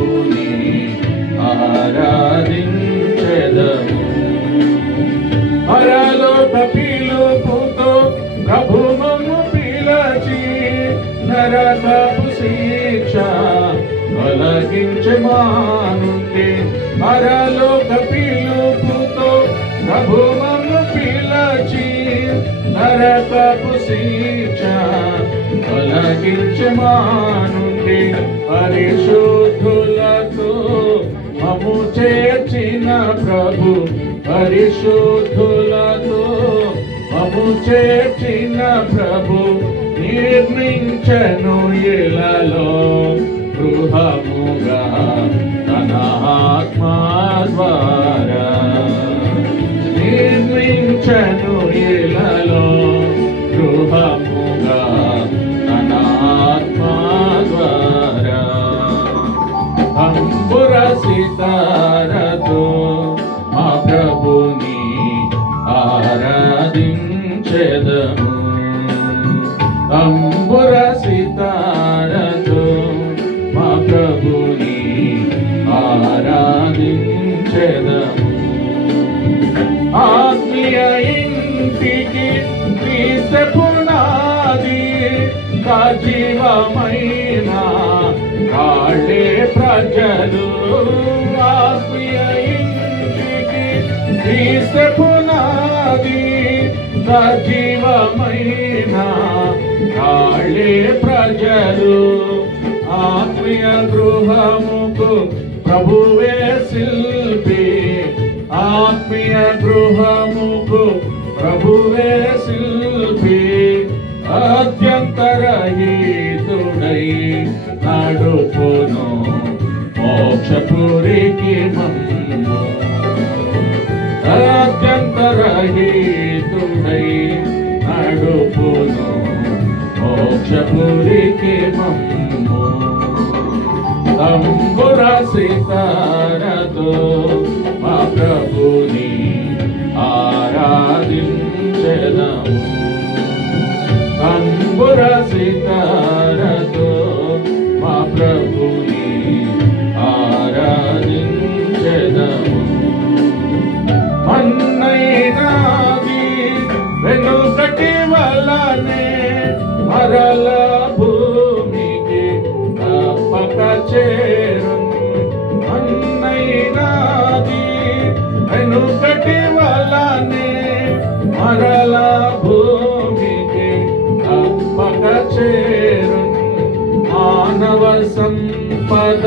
ప్రభుని ఆరాధించెదము. పరలోక పిలుపుతో ప్రభు మమ్ము పిలచి నరకపు శిక్ష తొలగించె మా నుండి. పరలోక పిలుపుతో ప్రభు మమ్ము పిలచి నరకపు శిక్ష తొలగించె మా నుండి. పరిశుద్ధులతో మమ్ము చేర్చిన ప్రభు, పరిశుద్ధులతో మమ్ము చేర్చిన ప్రభు నిర్మించెను ఇలలో గృహముగా తన ఆత్మ ద్వారా. నిర్మించెను ఇలలో గృహముగా తన ఆత్మ ద్వారా. తంబుర సితారతో మా ప్రభుని ఆరాధించెదము. తంబుర సితారతో మా ప్రభుని ఆరాధించెదము. ఆత్మీయ ఇంటికి క్రీస్తు పునాది, సజీవమైన కాళ్ళే ప్రజలు. ఆత్మీయ ఇంటికి క్రీస్తు పునాది, సజీవమైన కాళ్ళే ప్రజలు. ఆత్మీయ గృహముకు ప్రభువే శిల్పి, ఆత్మీయ గృహముకు ప్రభువే శిల్పి. అత్యంతరహితుడై నడుపును మోక్షపురికి మమ్ము. అత్యంతరహితుడై నడుపును మోక్షపురికి మమ్ము. తంబుర సితారతో మా ప్రభుని ఆరాధించెదము. తంబుర సితారతో మా ప్రభుని ఆరాధించెదము. మన్నైనాది వెనుకటి వలనే మరల భూమికి తప్పక చేరును. మన్నైనాది వెనుకటి వలనే మరల భూమికి తప్పక చేరును. మానవ సంపద